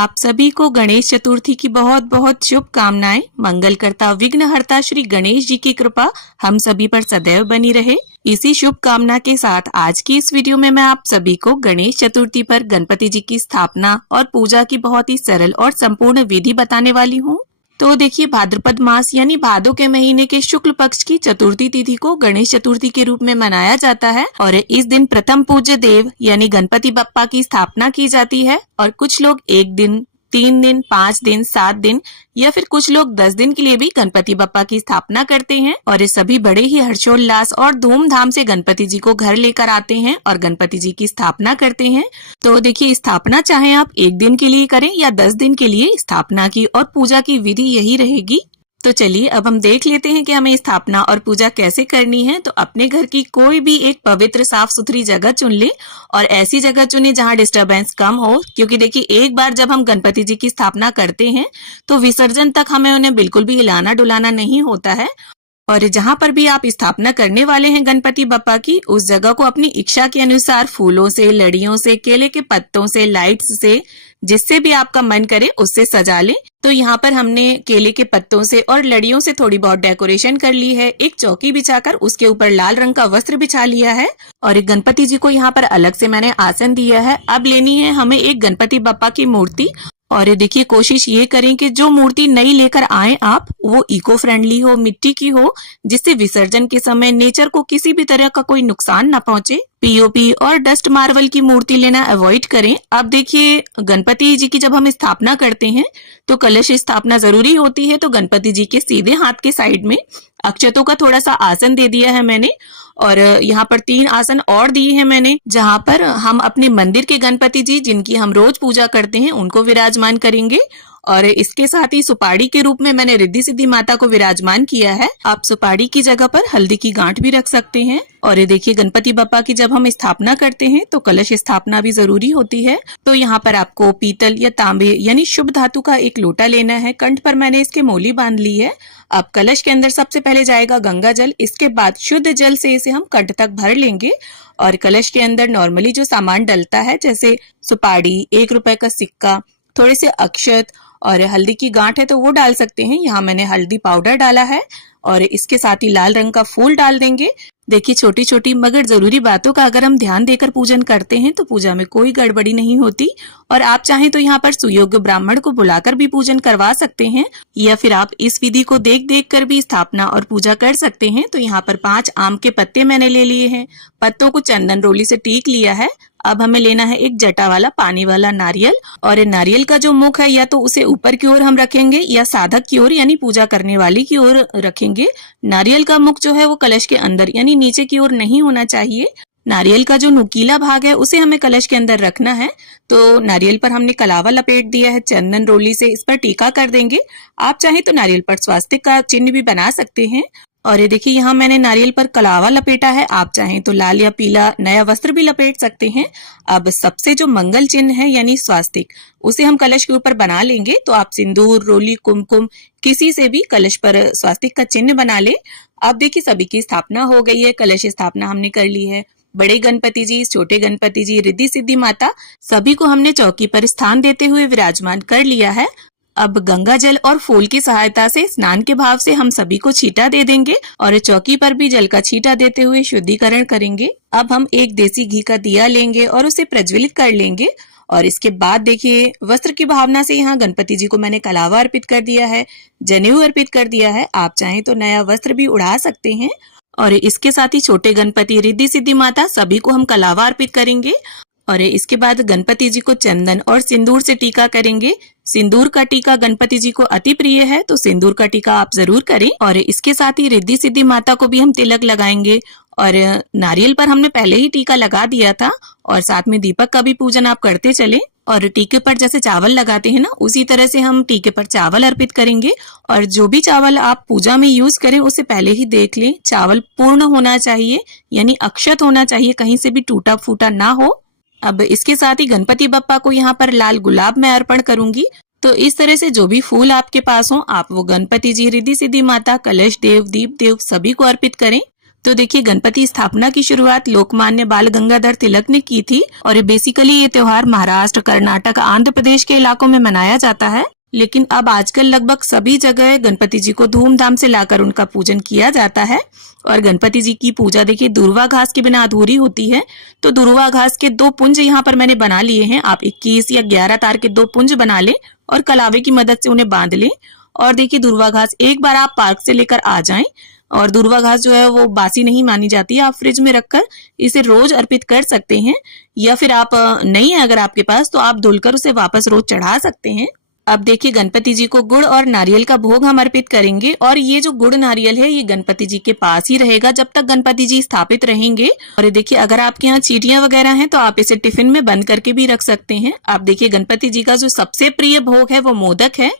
आप सभी को गणेश चतुर्थी की बहुत बहुत शुभकामनाएं। मंगलकर्ता विघ्नहर्ता श्री गणेश जी की कृपा हम सभी पर सदैव बनी रहे। इसी शुभकामना के साथ आज की इस वीडियो में मैं आप सभी को गणेश चतुर्थी पर गणपति जी की स्थापना और पूजा की बहुत ही सरल और संपूर्ण विधि बताने वाली हूँ। तो देखिए, भाद्रपद मास यानी भादो के महीने के शुक्ल पक्ष की चतुर्थी तिथि को गणेश चतुर्थी के रूप में मनाया जाता है और इस दिन प्रथम पूज्य देव यानी गणपति बप्पा की स्थापना की जाती है। और कुछ लोग 1 दिन, 3 दिन, 5 दिन, 7 दिन या फिर कुछ लोग 10 दिन के लिए भी गणपति बप्पा की स्थापना करते हैं और ये सभी बड़े ही हर्षोल्लास और धूमधाम से गणपति जी को घर लेकर आते हैं और गणपति जी की स्थापना करते हैं। तो देखिए, स्थापना चाहे आप 1 दिन के लिए करें या 10 दिन के लिए, स्थापना की और पूजा की विधि यही रहेगी। तो चलिए अब हम देख लेते हैं कि हमें स्थापना और पूजा कैसे करनी है। तो अपने घर की कोई भी एक पवित्र साफ सुथरी जगह चुन ले और ऐसी जगह चुने जहां डिस्टरबेंस कम हो, क्योंकि देखिए एक बार जब हम गणपति जी की स्थापना करते हैं तो विसर्जन तक हमें उन्हें बिल्कुल भी हिलाना डुलाना नहीं होता है। और जहां पर भी आप स्थापना करने वाले हैं गणपति बप्पा की, उस जगह को अपनी इच्छा के अनुसार फूलों से, लड़ियों से, केले के पत्तों से, लाइट्स से, जिससे भी आपका मन करे उससे सजा लें। तो यहाँ पर हमने केले के पत्तों से और लड़ियों से थोड़ी बहुत डेकोरेशन कर ली है। एक चौकी बिछाकर उसके ऊपर लाल रंग का वस्त्र बिछा लिया है और एक गणपति जी को यहाँ पर अलग से मैंने आसन दिया है। अब लेनी है हमें एक गणपति बप्पा की मूर्ति और देखिए, कोशिश ये करें कि जो मूर्ति नई लेकर आए आप वो इको फ्रेंडली हो, मिट्टी की हो, जिससे विसर्जन के समय नेचर को किसी भी तरह का कोई नुकसान न पहुंचे। पीओपी और डस्ट मार्बल की मूर्ति लेना अवॉइड करें। अब देखिए, गणपति जी की जब हम स्थापना करते हैं तो कलश स्थापना जरूरी होती है। तो गणपति जी के सीधे हाथ के साइड में अक्षतों का थोड़ा सा आसन दे दिया है मैंने और यहाँ पर 3 आसन और दिए हैं मैंने, जहाँ पर हम अपने मंदिर के गणपति जी जिनकी हम रोज पूजा करते हैं उनको विराजमान करेंगे। और इसके साथ ही सुपाड़ी के रूप में मैंने रिद्धि सिद्धि माता को विराजमान किया है। आप सुपाड़ी की जगह पर हल्दी की गांठ भी रख सकते हैं। और ये देखिए, गणपति बप्पा की जब हम स्थापना करते हैं तो कलश स्थापना भी जरूरी होती है। तो यहाँ पर आपको पीतल या तांबे यानी शुभ धातु का एक लोटा लेना है। कंठ पर मैंने इसके मोली बांध ली है। अब कलश के अंदर सबसे पहले जाएगा गंगा जल, इसके बाद शुद्ध जल से इसे हम कंठ तक भर लेंगे। और कलश के अंदर नॉर्मली जो सामान डलता है, जैसे सुपाड़ी, 1 रुपए का सिक्का, थोड़े से अक्षत और हल्दी की गांठ है तो वो डाल सकते हैं। यहाँ मैंने हल्दी पाउडर डाला है और इसके साथ ही लाल रंग का फूल डाल देंगे। देखिए, छोटी छोटी मगर जरूरी बातों का अगर हम ध्यान देकर पूजन करते हैं तो पूजा में कोई गड़बड़ी नहीं होती। और आप चाहें तो यहाँ पर सुयोग्य ब्राह्मण को बुलाकर भी पूजन करवा सकते हैं या फिर आप इस विधि को देख देख कर भी स्थापना और पूजा कर सकते हैं। तो यहाँ पर 5 आम के पत्ते मैंने ले लिए हैं। पत्तों को चंदन रोली से टीक लिया है। अब हमें लेना है एक जटा वाला पानी वाला नारियल और नारियल का जो मुख है या तो उसे ऊपर की ओर हम रखेंगे या साधक की ओर यानी पूजा करने वाली की ओर रखेंगे। नारियल का मुख जो है वो कलश के अंदर यानी नीचे की ओर नहीं होना चाहिए। नारियल का जो नुकीला भाग है उसे हमें कलश के अंदर रखना है। तो नारियल पर हमने कलावा लपेट दिया है, चंदन रोली से इस पर टीका कर देंगे। आप चाहे तो नारियल पर स्वास्तिक का चिन्ह भी बना सकते हैं। और ये देखिए, यहाँ मैंने नारियल पर कलावा लपेटा है। आप चाहें तो लाल या पीला नया वस्त्र भी लपेट सकते हैं। अब सबसे जो मंगल चिन्ह है यानी स्वास्तिक, उसे हम कलश के ऊपर बना लेंगे। तो आप सिंदूर, रोली, कुमकुम किसी से भी कलश पर स्वास्तिक का चिन्ह बना ले। अब देखिए, सभी की स्थापना हो गई है। कलश स्थापना हमने कर ली है। बड़े गणपति जी, छोटे गणपति जी, रिद्धि सिद्धि माता, सभी को हमने चौकी पर स्थान देते हुए विराजमान कर लिया है। अब गंगा जल और फूल की सहायता से स्नान के भाव से हम सभी को छींटा दे देंगे और चौकी पर भी जल का छींटा देते हुए शुद्धिकरण करेंगे। अब हम एक देसी घी का दिया लेंगे और उसे प्रज्वलित कर लेंगे। और इसके बाद देखिए, वस्त्र की भावना से यहाँ गणपति जी को मैंने कलावा अर्पित कर दिया है, जनेऊ अर्पित कर दिया है। आप चाहें तो नया वस्त्र भी उड़ा सकते हैं। और इसके साथ ही छोटे गणपति, रिद्धि सिद्धि माता, सभी को हम कलावा अर्पित करेंगे। और इसके बाद गणपति जी को चंदन और सिंदूर से टीका करेंगे। सिंदूर का टीका गणपति जी को अति प्रिय है तो सिंदूर का टीका आप जरूर करें। और इसके साथ ही रिद्धि सिद्धि माता को भी हम तिलक लगाएंगे। और नारियल पर हमने पहले ही टीका लगा दिया था और साथ में दीपक का भी पूजन आप करते चले। और टीके पर जैसे चावल लगाते हैं ना, उसी तरह से हम टीके पर चावल अर्पित करेंगे। और जो भी चावल आप पूजा में यूज करें उसे पहले ही देख लें। चावल पूर्ण होना चाहिए यानी अक्षत होना चाहिए, कहीं से भी टूटा फूटा ना हो। अब इसके साथ ही गणपति बप्पा को यहाँ पर लाल गुलाब मैं अर्पण करूंगी। तो इस तरह से जो भी फूल आपके पास हो, आप वो गणपति जी, रिद्धि सिद्धि माता, कलश देव, दीप देव सभी को अर्पित करें। तो देखिए गणपति स्थापना की शुरुआत लोकमान्य बाल गंगाधर तिलक ने की थी और बेसिकली ये त्योहार महाराष्ट्र, कर्नाटक, आंध्र प्रदेश के इलाकों में मनाया जाता है। लेकिन अब आजकल लगभग सभी जगह गणपति जी को धूमधाम से लाकर उनका पूजन किया जाता है। और गणपति जी की पूजा देखिए दुर्वा घास के बिना अधूरी होती है। तो दुर्वा घास के 2 पुंज यहाँ पर मैंने बना लिए हैं। आप 21 या 11 तार के 2 पुंज बना लें और कलावे की मदद से उन्हें बांध लें। और देखिए दुर्वा घास एक बार आप पार्क से लेकर आ जाएं। और दुर्वा घास जो है वो बासी नहीं मानी जाती है। आप फ्रिज में रखकर इसे रोज अर्पित कर सकते हैं, या फिर आप नहीं है अगर आपके पास तो आप धुलकर उसे वापस रोज चढ़ा सकते हैं। अब देखिए गणपति जी को गुड़ और नारियल का भोग हम अर्पित करेंगे और ये जो गुड़ नारियल है ये गणपति जी के पास ही रहेगा जब तक गणपति जी स्थापित रहेंगे। और देखिए अगर आपके यहाँ चीटियां वगैरह हैं तो आप इसे टिफिन में बंद करके भी रख सकते हैं। आप देखिए गणपति जी का जो सबसे प्रिय भोग है वो मोदक है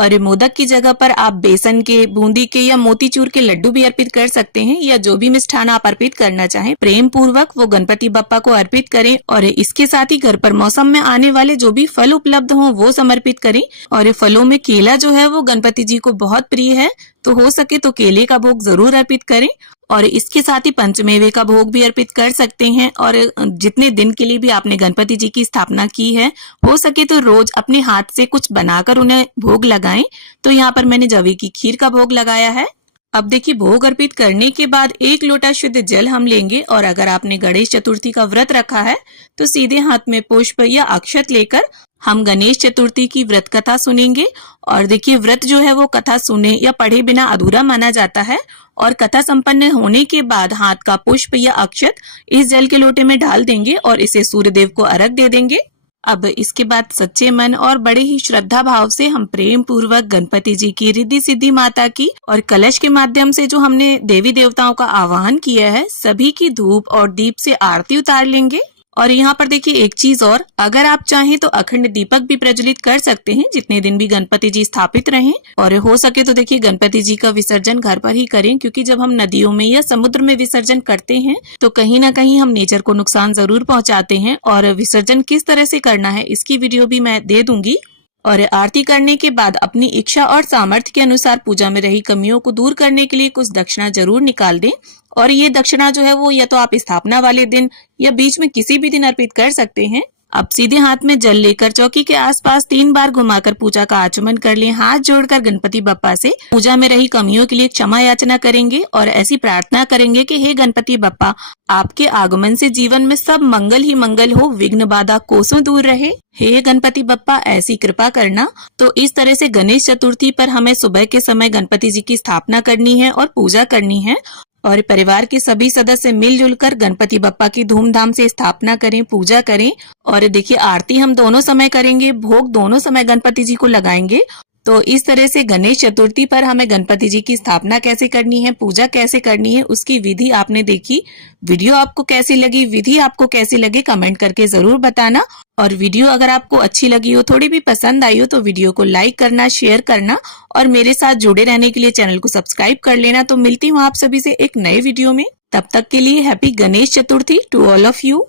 और मोदक की जगह पर आप बेसन के, बूंदी के या मोतीचूर के लड्डू भी अर्पित कर सकते हैं, या जो भी मिष्ठान आप अर्पित करना चाहें प्रेम पूर्वक वो गणपति बप्पा को अर्पित करें। और इसके साथ ही घर पर मौसम में आने वाले जो भी फल उपलब्ध हों वो समर्पित करें। और फलों में केला जो है वो गणपति जी को बहुत प्रिय है, तो हो सके तो केले का भोग जरूर अर्पित करें। और इसके साथ ही पंचमेवे का भोग भी अर्पित कर सकते हैं। और जितने दिन के लिए भी आपने गणपति जी की स्थापना की है, हो सके तो रोज अपने हाथ से कुछ बनाकर उन्हें भोग लगाएं। तो यहाँ पर मैंने जवे की खीर का भोग लगाया है। अब देखिए भोग अर्पित करने के बाद 1 लोटा शुद्ध जल हम लेंगे और अगर आपने गणेश चतुर्थी का व्रत रखा है तो सीधे हाथ में पुष्प या अक्षत लेकर हम गणेश चतुर्थी की व्रत कथा सुनेंगे। और देखिए व्रत जो है वो कथा सुने या पढ़े बिना अधूरा माना जाता है। और कथा संपन्न होने के बाद हाथ का पुष्प या अक्षत इस जल के लोटे में डाल देंगे और इसे सूर्यदेव को अर्घ दे देंगे। अब इसके बाद सच्चे मन और बड़े ही श्रद्धा भाव से हम प्रेम पूर्वक गणपति जी की, रिद्धि सिद्धि माता की और कलश के माध्यम से जो हमने देवी देवताओं का आवाहन किया है सभी की धूप और दीप से आरती उतार लेंगे। और यहाँ पर देखिए एक चीज और, अगर आप चाहें तो अखंड दीपक भी प्रज्वलित कर सकते हैं जितने दिन भी गणपति जी स्थापित रहें। और हो सके तो देखिए गणपति जी का विसर्जन घर पर ही करें, क्योंकि जब हम नदियों में या समुद्र में विसर्जन करते हैं तो कहीं ना कहीं हम नेचर को नुकसान जरूर पहुंचाते हैं। और विसर्जन किस तरह से करना है इसकी वीडियो भी मैं दे दूंगी। और आरती करने के बाद अपनी इच्छा और सामर्थ्य के अनुसार पूजा में रही कमियों को दूर करने के लिए कुछ दक्षिणा जरूर निकाल दें। और ये दक्षिणा जो है वो या तो आप स्थापना वाले दिन या बीच में किसी भी दिन अर्पित कर सकते हैं। अब सीधे हाथ में जल लेकर चौकी के आसपास 3 बार घुमाकर पूजा का आचमन कर लें। हाथ जोड़कर गणपति बप्पा से पूजा में रही कमियों के लिए क्षमा याचना करेंगे और ऐसी प्रार्थना करेंगे कि हे गणपति बप्पा, आपके आगमन से जीवन में सब मंगल ही मंगल हो, विघ्न बाधा कोसों दूर रहे। हे गणपति बप्पा ऐसी कृपा करना। तो इस तरह से गणेश चतुर्थी पर हमें सुबह के समय गणपति जी की स्थापना करनी है और पूजा करनी है। और परिवार के सभी सदस्य मिलजुल कर गणपति बप्पा की धूमधाम से स्थापना करें, पूजा करें। और देखिए आरती हम दोनों समय करेंगे, भोग दोनों समय गणपति जी को लगाएंगे। तो इस तरह से गणेश चतुर्थी पर हमें गणपति जी की स्थापना कैसे करनी है, पूजा कैसे करनी है, उसकी विधि आपने देखी। वीडियो आपको कैसी लगी, विधि आपको कैसी लगी, कमेंट करके जरूर बताना। और वीडियो अगर आपको अच्छी लगी हो, थोड़ी भी पसंद आई हो तो वीडियो को लाइक करना, शेयर करना और मेरे साथ जुड़े रहने के लिए चैनल को सब्सक्राइब कर लेना। तो मिलती हूँ आप सभी से एक नए वीडियो में। तब तक के लिए happy Ganesh Chaturthi to all of you.